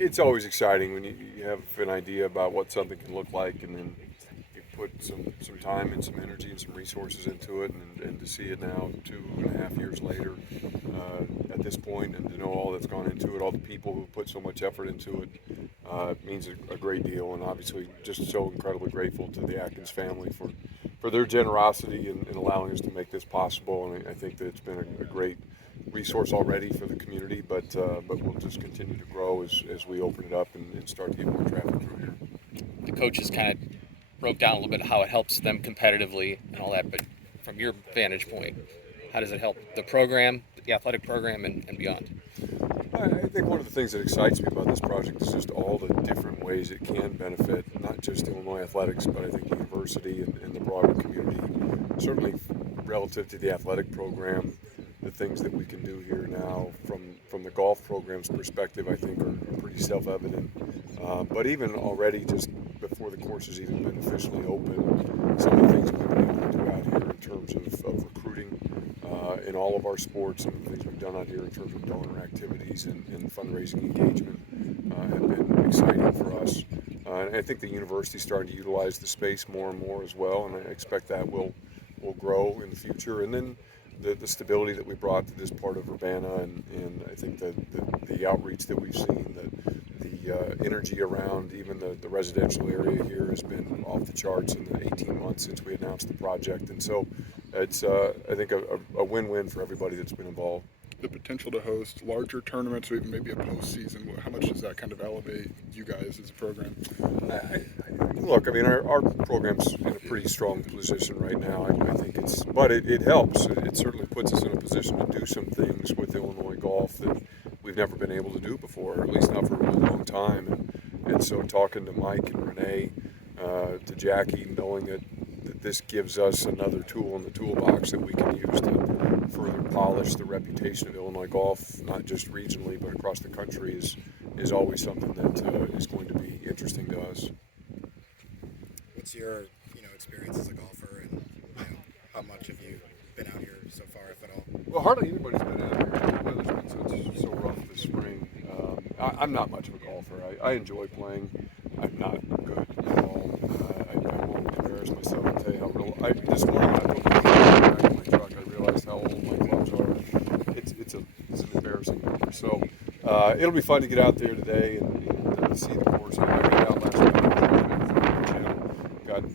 It's always exciting when you have an idea about what something can look like, and then you put some time and some energy and some resources into it, and to see it now 2.5 years later at this point, and to know all that's gone into it, all the people who put so much effort into it, means a great deal. And obviously, just so incredibly grateful to the Atkins family for their generosity in allowing us to make this possible. And I think that it's been a great resource already for the community, but we'll just continue to grow as we open it up and start to get more traffic through here. The coaches kind of broke down a little bit how it helps them competitively and all that, but from your vantage point, how does it help the program, the athletic program, and beyond? I think one of the things that excites me about this project is just all the different ways it can benefit not just Illinois athletics, but I think the university and the broader community. Certainly, relative to the athletic program, the things that we can do here now from the golf program's perspective, I think are pretty self-evident. But even already, just before the course has even been officially open, some of the things we've been able to do out here in terms of recruiting in all of our sports, and the things we've done out here in terms of donor activities and fundraising engagement have been exciting for us. And I think the university is starting to utilize the space more and more as well, and I expect that will grow in the future. And then the stability that we brought to this part of Urbana, and I think that the outreach that we've seen, the energy around even the residential area here has been off the charts in the 18 months since we announced the project. And so it's, I think, a win-win for everybody that's been involved. The potential to host larger tournaments or even maybe a postseason, how much does that kind of elevate you guys as a program? Look, I mean, our program's in a pretty strong position right now. I think but it helps. It certainly puts us in a position to do some things with Illinois golf that we've never been able to do before, or at least not for a really long time. And so talking to Mike and Renee, to Jackie, knowing that this gives us another tool in the toolbox that we can use to further polish the reputation of Illinois golf, not just regionally but across the country, is always something that is going to be interesting to us. What's your experience as a golfer, and how much have you been out here so far, if at all? Well, hardly anybody's been out here. The weather's been so rough this spring. I'm not much of a golfer. I enjoy playing. I'm not good at all. I won't embarrass myself and tell you how this morning when I put my back in my truck, I realized how old my clubs are. It's an embarrassing number. So it'll be fun to get out there today and see the course. I got out last week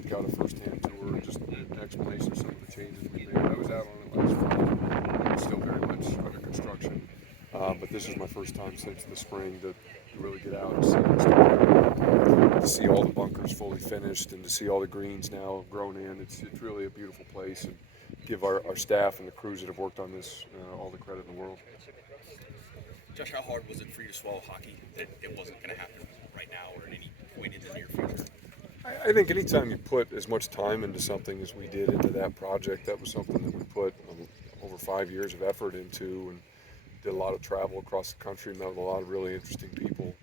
got a first-hand tour, just an explanation of some of the changes we made. I was out on it last Friday. It's still very much under construction, but this is my first time since the spring to really get out and see it start, to see all the bunkers fully finished and to see all the greens now grown in. It's really a beautiful place, and give our staff and the crews that have worked on this all the credit in the world. Josh, how hard was it for you to swallow hockey that it wasn't going to happen right now or at any point in the near future? I think anytime you put as much time into something as we did into that project, that was something that we put over 5 years of effort into, and did a lot of travel across the country, met with a lot of really interesting people,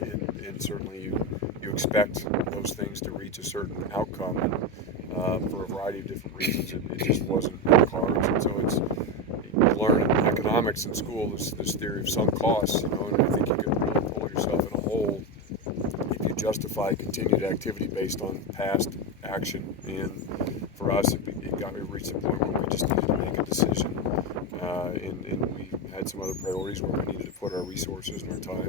and certainly you expect those things to reach a certain outcome, and for a variety of different reasons it just wasn't in the cards. And so you learn in economics in school this theory of sunk costs, and I think you can really pull yourself in a hole if you justify continued activity based on past action. And for us, it got me to reach a point where we just needed to make a decision, and we had some other priorities where we needed to put our resources and our time.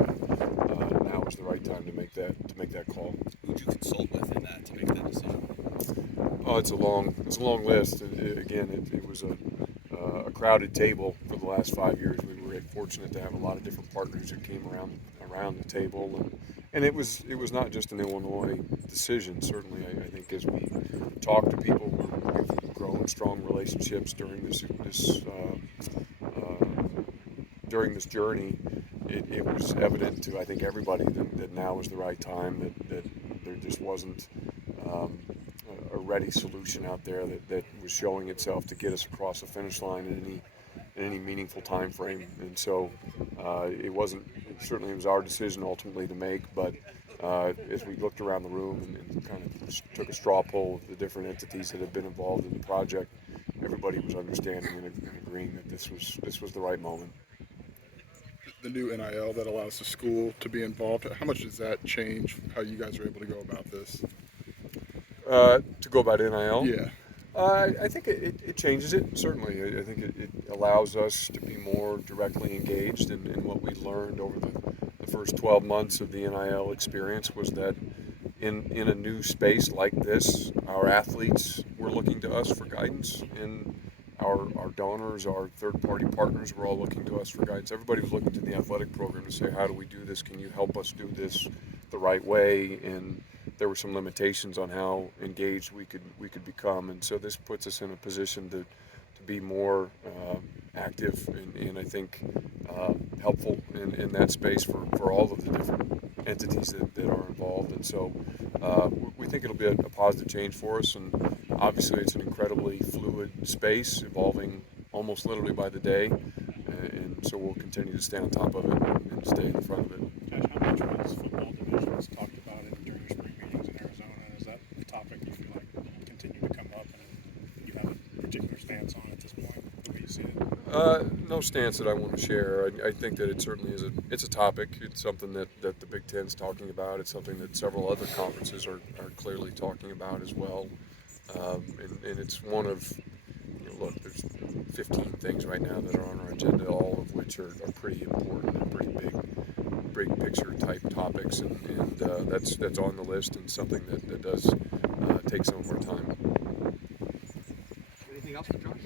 Now was the right time to make that call. Who did you consult with in that to make that decision? Oh, it's a long list. It was a crowded table for the last 5 years. We were fortunate to have a lot of different partners who came around the table, and it was not just an Illinois decision. Certainly, I think as we talk to people, we've grown strong relationships during this journey. It was evident to, I think, everybody that now was the right time, that there just wasn't a ready solution out there that was showing itself to get us across the finish line in any meaningful time frame. And so it was our decision ultimately to make, but as we looked around the room and kind of took a straw poll of the different entities that had been involved in the project, everybody was understanding and agreeing that this was the right moment. the new NIL that allows the school to be involved, how much does that change how you guys are able to go about this? To go about NIL? Yeah. I think it changes it, certainly. I think it allows us to be more directly engaged in what we learned over the first 12 months of the NIL experience was that in a new space like this, our athletes were looking to us for guidance, and our donors, our third-party partners were all looking to us for guidance. Everybody was looking to the athletic program to say, how do we do this? Can you help us do this the right way? And there were some limitations on how engaged we could become, and so this puts us in a position to be more active and I think helpful in that space for all of the different entities that are involved. And so we think it'll be a positive change for us, and obviously it's an incredibly fluid space evolving almost literally by the day, and so we'll continue to stay on top of it and stay in front of it. Josh, how much was football divisions talked about it during your spring meetings in Arizona? Is that a topic you feel like will continue to come up, and you have a particular stance on at this point, the way you see it? No stance that I want to share. I think that it certainly is it's a topic. It's something that the Big Ten's talking about. It's something that several other conferences are clearly talking about as well. And it's one of, look, there's 15 things right now that are on our agenda, all of which are pretty important and pretty big picture type topics, and that's on the list and something that does take some of our time. Anything else for Josh?